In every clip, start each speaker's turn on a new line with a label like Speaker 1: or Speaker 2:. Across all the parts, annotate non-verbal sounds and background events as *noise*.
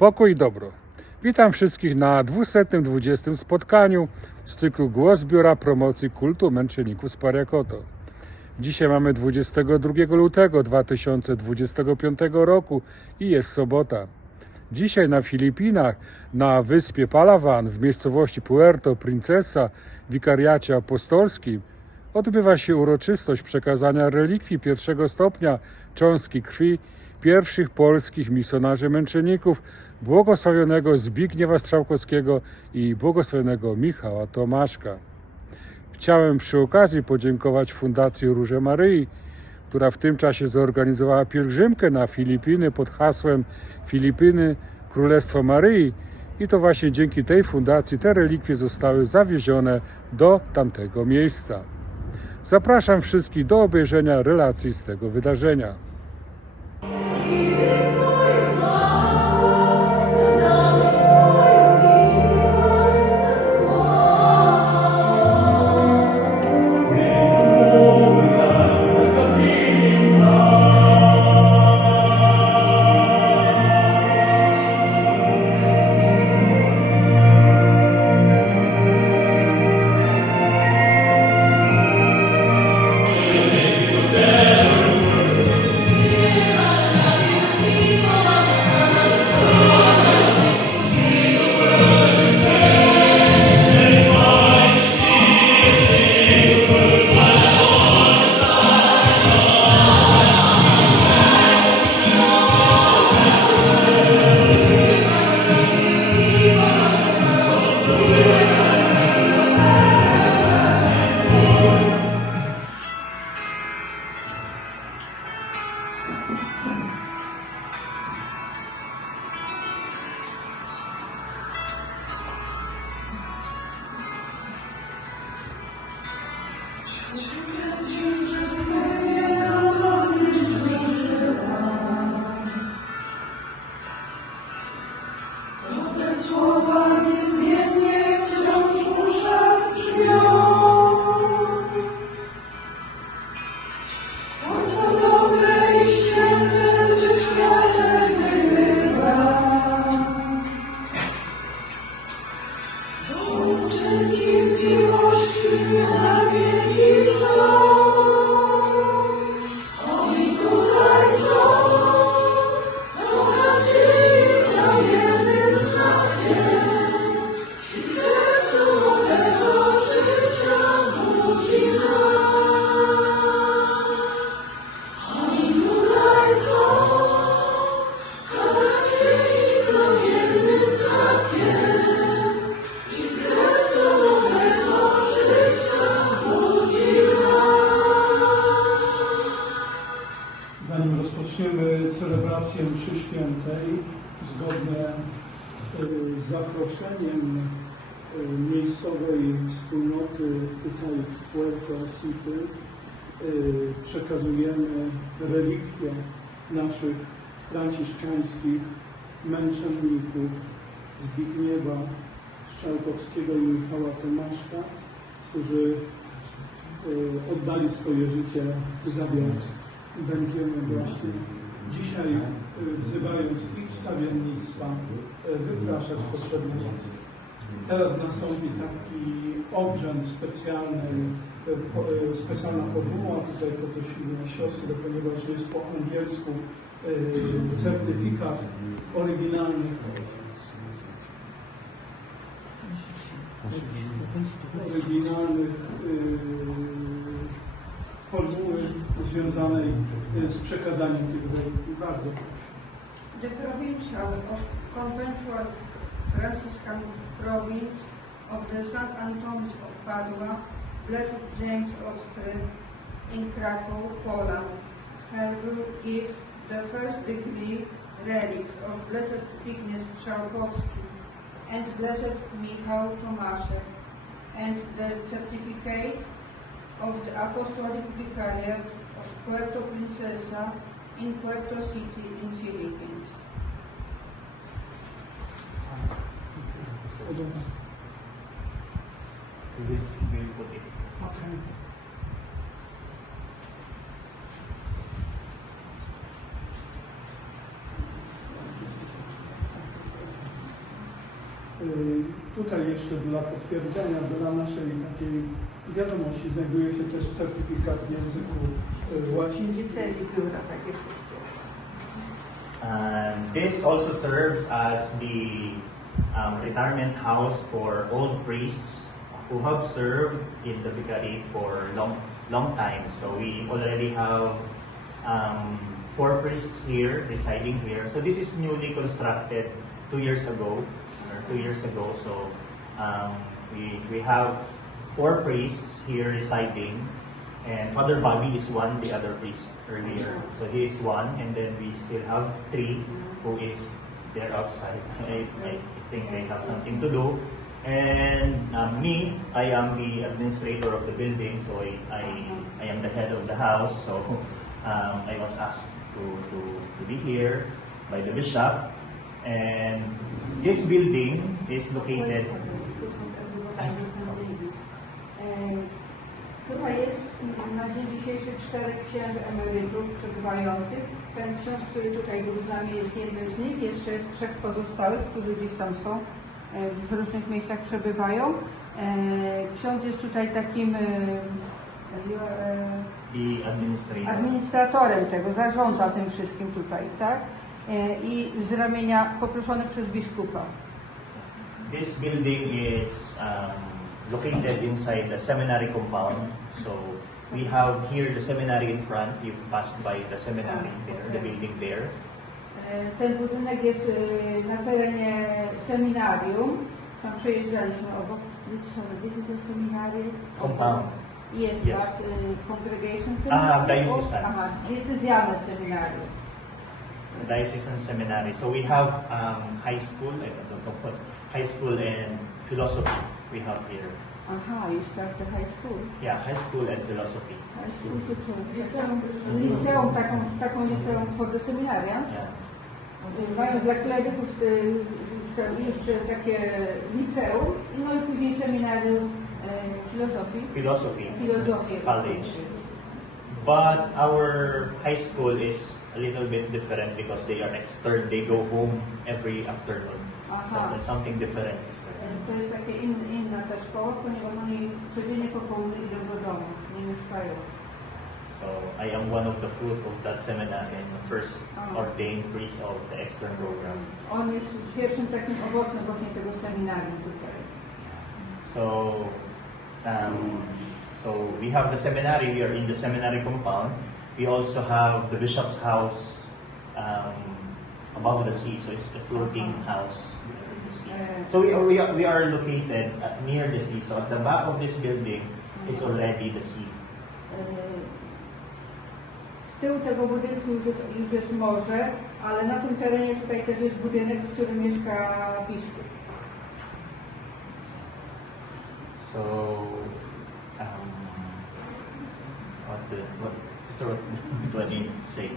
Speaker 1: Pokój i dobro. Witam wszystkich na 220 spotkaniu z cyklu Głos Biura Promocji Kultu Męczenników z Pariakoto. Dzisiaj mamy 22 lutego 2025 roku i jest sobota. Dzisiaj na Filipinach, na wyspie Palawan w miejscowości Puerto Princesa w wikariacie apostolskim odbywa się uroczystość przekazania relikwii pierwszego stopnia cząstki krwi pierwszych polskich misjonarzy męczenników błogosławionego Zbigniewa Strzałkowskiego i błogosławionego Michała Tomaszka. Chciałem przy okazji podziękować Fundacji Róże Maryi, która w tym czasie zorganizowała pielgrzymkę na Filipiny pod hasłem Filipiny Królestwo Maryi i to właśnie dzięki tej fundacji te relikwie zostały zawiezione do tamtego miejsca. Zapraszam wszystkich do obejrzenia relacji z tego wydarzenia.
Speaker 2: Przekazujemy relikwie naszych franciszkańskich męczenników Zbigniewa Strzałkowskiego i Michała Tomaszka, którzy y, oddali swoje życie za wiarę. Będziemy właśnie dzisiaj, y, wzywając ich stawiennictwa, y, wypraszać potrzebne łaski. Teraz nastąpi taki obrzęd specjalny, y, y, specjalna formuła, tutaj poprosimy siostry, ponieważ jest po angielsku y, certyfikat oryginalny oryginalnych y, formuły związanej z przekazaniem tych relikwi. Bardzo proszę.
Speaker 3: The provincial of conventual Franciscan province of the St. Antonius of Padua, Blessed James Ostry in Krakow, Poland, hereby gives the first degree relics of Blessed Zbigniew Strzałkowski and Blessed Michał Tomaszek and the certificate of the Apostolic Vicariate of Puerto Princesa in Puerto City in Philippines.
Speaker 2: Okay. Y, Tutaj jeszcze dla potwierdzenia, dla naszej takiej wiadomości znajduje się też certyfikat w języku łacińskim.
Speaker 3: Licencje biura takie wszystkie.
Speaker 4: And this also serves as the um, retirement house for old priests who have served in the vicariate for long, long time. So we already have um, four priests here residing here. So this is newly constructed two years ago, or two years ago. So um, we we have four priests here residing. And Father Bobby is one, the other priest earlier. So he is one, and then we still have three who is there outside. *laughs* I, I think they have something to do. And um, me, I am the administrator of the building, so I, I, I am the head of the house. So *laughs* um, I was asked to, to, to be here by the bishop. And this building is located
Speaker 3: Tutaj jest na dzień dzisiejszy czterech księży emerytów przebywających. Ten ksiądz, który tutaj był z nami jest jednym z nich. Jeszcze jest trzech pozostałych, którzy gdzieś tam są, w różnych miejscach przebywają. E, Ksiądz jest tutaj takim e, e,
Speaker 4: administrator.
Speaker 3: administratorem tego, zarządza tym wszystkim tutaj, tak? E, I z ramienia poproszony przez biskupa.
Speaker 4: This building is um, located inside the seminary compound. So we have here the seminary in front. You've passed by the seminary there, the building there.
Speaker 3: Ten budynek jest na terenie seminarium. Tam przejeżdżaliśmy obok. This, sorry, this is a.
Speaker 4: Compound.
Speaker 3: Yes,
Speaker 4: Yes.
Speaker 3: but uh, congregation
Speaker 4: Ah,
Speaker 3: seminary.
Speaker 4: diocesan.
Speaker 3: Aha, diecezjalne seminarium.
Speaker 4: Diocesan Seminary. So we have um, high school, I don't know high school and philosophy we have here.
Speaker 3: Aha, you start the high school.
Speaker 4: Yeah, high school and philosophy.
Speaker 3: High school to co? Liceum, liceum taką, taką liceum for the seminarians.
Speaker 4: Yeah.
Speaker 3: Mają dla kleryków y, jeszcze, jeszcze takie liceum, no i później seminarium filozofii.
Speaker 4: Philosophy.
Speaker 3: Filozofię.
Speaker 4: College. But our high school is a little bit different because they are extern. They go home every afternoon.
Speaker 3: Aha.
Speaker 4: So something different, sister.
Speaker 3: E, To jest takie in, inna ta szkoła, ponieważ oni codziennie po południu idą do domu, nie mieszkają.
Speaker 4: So I am one of the fruit of that seminar and the first
Speaker 3: Ah.
Speaker 4: ordained priest of the extern program.
Speaker 3: On jest pierwszym takim owocem właśnie tego seminarium tutaj.
Speaker 4: So, um, so we have the seminary. We are in the seminary compound. We also have the bishop's house um, above the sea. So it's a floating house in the sea.
Speaker 3: Eh.
Speaker 4: So we are, we are, we are located at, near the sea. So at the back of this building is already the sea.
Speaker 3: Tyłu tego budynku już jest, już jest morze, ale na tym terenie tutaj też jest budynek, w którym mieszka biskup.
Speaker 4: So, um, what the what? So what *laughs* I say?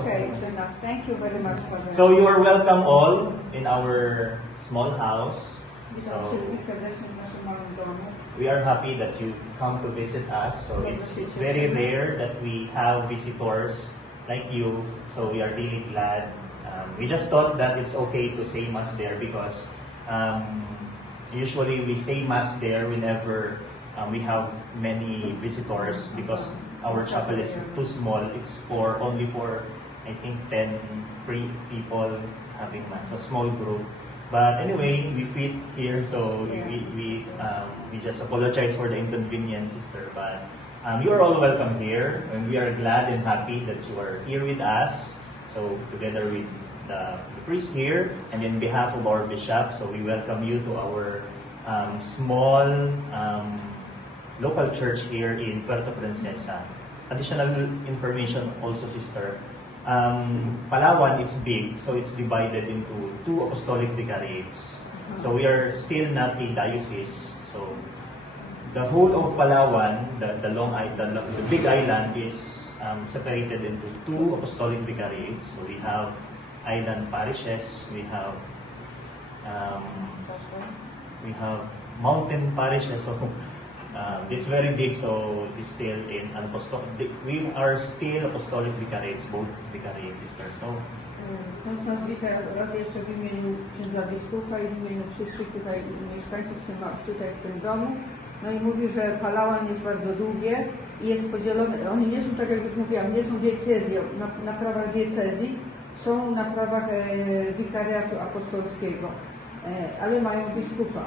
Speaker 3: Okay, it's enough. Thank you very much for that.
Speaker 4: So you are welcome all in our small house.
Speaker 3: Witam
Speaker 4: So
Speaker 3: wszystkich serdecznie w naszym małym domu.
Speaker 4: We are happy that you come to visit us. So it's, it's very rare that we have visitors like you. So we are really glad. Um, we just thought that it's okay to say mass there because um, usually we say mass there whenever um, we have many visitors because our chapel is too small. It's for only for I think 10 pre people having mass, a small group. But anyway, we fit here, so we, we, we, um, we just apologize for the inconvenience, sister. But um, you are all welcome here, and we are glad and happy that you are here with us. So together with the, the priest here, and in behalf of our bishop, so we welcome you to our um, small um, local church here in Puerto Princesa. Additional information also, sister. Um, Palawan is big, so it's divided into two apostolic vicariates. So we are still not a diocese. So the whole of Palawan, the, the long the, the big island is um, separated into two apostolic vicariates. So we have island parishes, we have um, we have mountain parishes. So *laughs* Uh, it's very big, so it's still in an apostolic. We are still apostolic vicariates, both vicariate sisters. So
Speaker 3: Konstanc Wikar raz jeszcze w imieniu księdza biskupa i w imieniu wszystkich tutaj mieszkańców w tym, tutaj w tym domu. No i mówi, że Palawan jest bardzo długie i jest podzielony, oni nie są, tak jak już mówiłam, nie są diecezją, na, na prawach diecezji, są na prawach e, wikariatu apostolskiego, e, ale mają biskupa.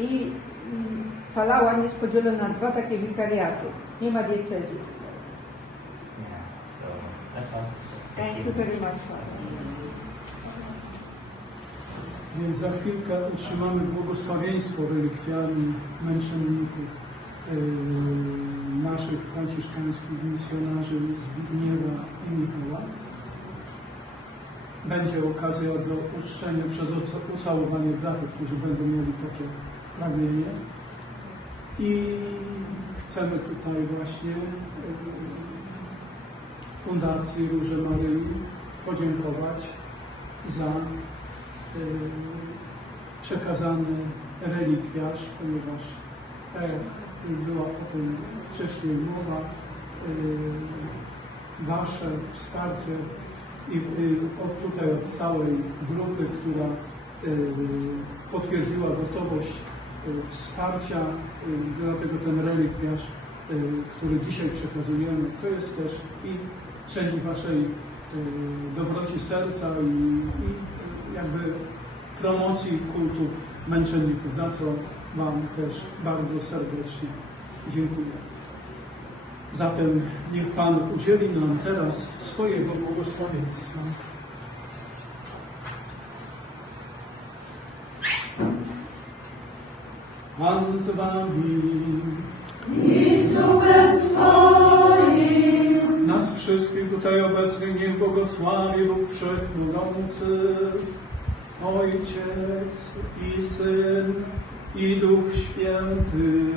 Speaker 3: I mm, Palawan jest na dwa takie wikariaty, nie ma diecezji.
Speaker 4: yeah, so that's all. So,
Speaker 3: Thank you very much. Father.
Speaker 5: Więc za chwilkę utrzymamy błogosławieństwo relikwiami męczenników yy, naszych franciszkańskich misjonarzy Zbigniewa i Michała. Będzie okazja do uczczenia przez uca- ucałowanie bratów, którzy będą mieli takie pragnienie. I chcemy tutaj właśnie yy, Fundacji Róże Maryi podziękować za y, przekazany relikwiarz, ponieważ jak była o tym wcześniej mowa, Wasze wsparcie i od tutaj od całej grupy, która potwierdziła gotowość wsparcia, y, dlatego ten relikwiarz, y, który dzisiaj przekazujemy, to jest też i część Waszej dobroci serca i, i jakby promocji kultu męczenników, za co Wam też bardzo serdecznie dziękuję. Zatem niech Pan udzieli nam teraz swojego błogosławieństwa. Pan z Wami,
Speaker 2: I z duchem Twoim,
Speaker 5: nas wszystkich tutaj obecnych niech błogosławi Bóg Wszechnóżący, Ojciec i Syn i Duch Święty.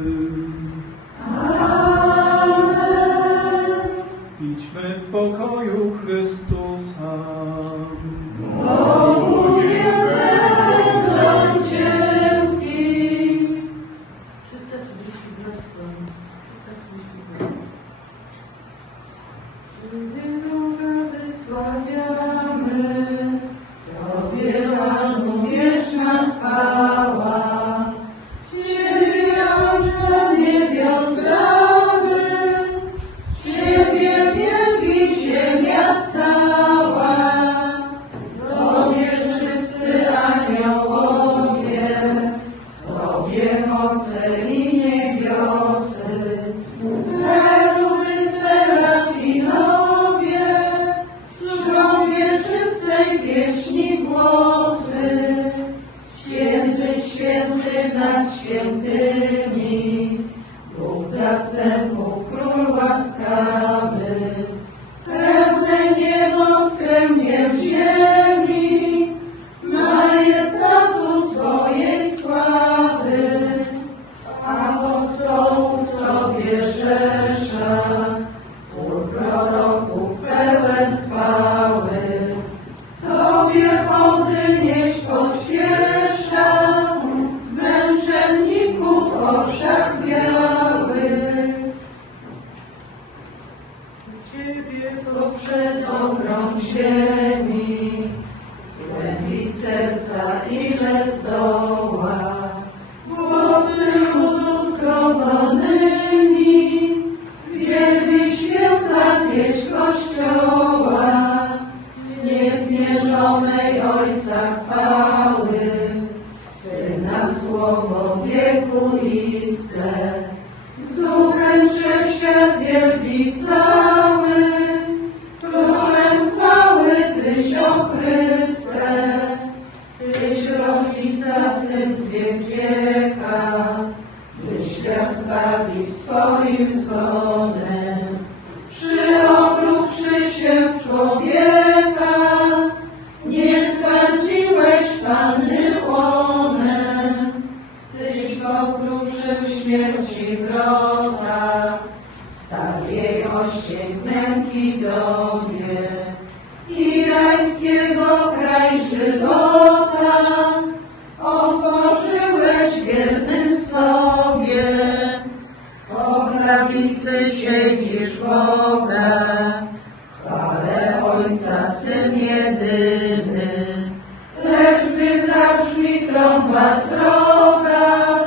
Speaker 2: gdy zabrzmi trąba sroga,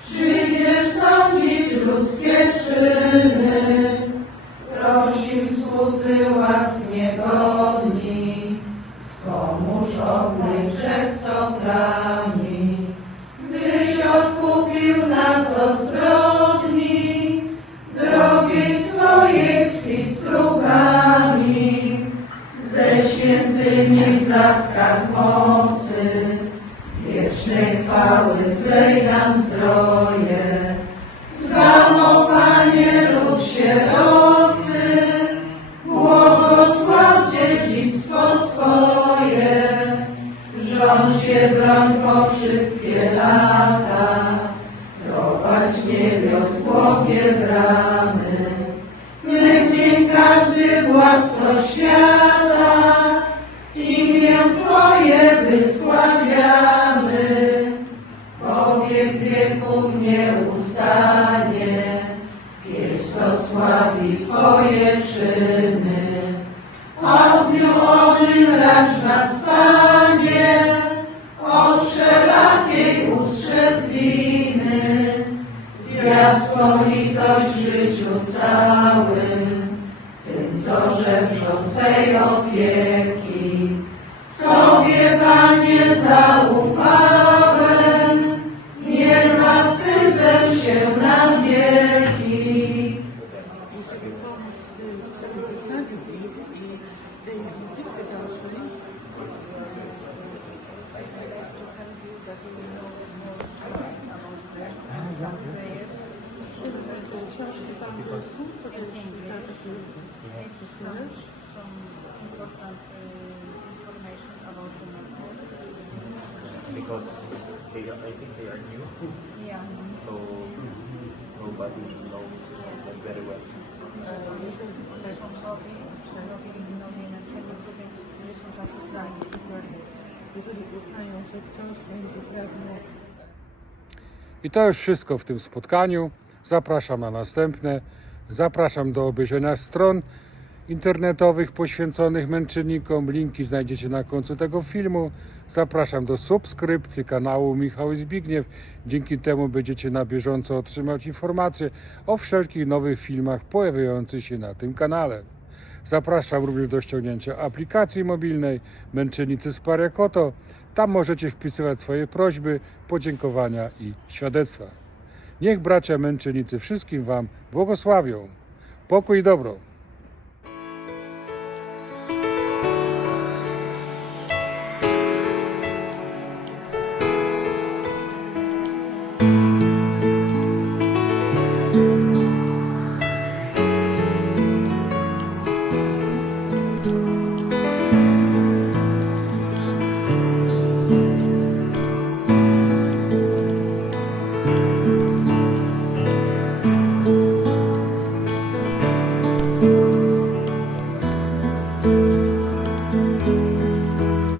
Speaker 2: przyjdziesz sądzić ludzkie czyny. Prosim słudzy
Speaker 5: łask niegodni, wspomóż od najgrzech, co plami. Gdyś odkupił nas od zbrodni, drogiej swojej krwi strugami, ze świętymi blaskach mocy wiecznej chwały zlej nam zdroje. Znam, o Panie, lud sierocy, błogosław dziedzictwo swoje, rządź je broń po wszystkie lata, prowadź niebios głowie bramy. Niech dzień każdy władco świata, imię Twoje wysławiamy. Całym, tym, co żebrzą Twej opieki. Tobie, Panie, zaufałem,
Speaker 4: Because they are, I think they are new,
Speaker 3: Yeah.
Speaker 4: so nobody knows them very well.
Speaker 6: Jeżeli uznają, że wciąż będzie pragnął
Speaker 1: I to już wszystko w tym spotkaniu. Zapraszam na następne. Zapraszam do obejrzenia stron internetowych poświęconych męczennikom. Linki znajdziecie na końcu tego filmu. Zapraszam do subskrypcji kanału Michał Zbigniew. Dzięki temu będziecie na bieżąco otrzymać informacje o wszelkich nowych filmach pojawiających się na tym kanale. Zapraszam również do ściągnięcia aplikacji mobilnej Męczennicy z Parekoto. Tam możecie wpisywać swoje prośby, podziękowania i świadectwa. Niech bracia męczennicy wszystkim Wam błogosławią. Pokój i dobro.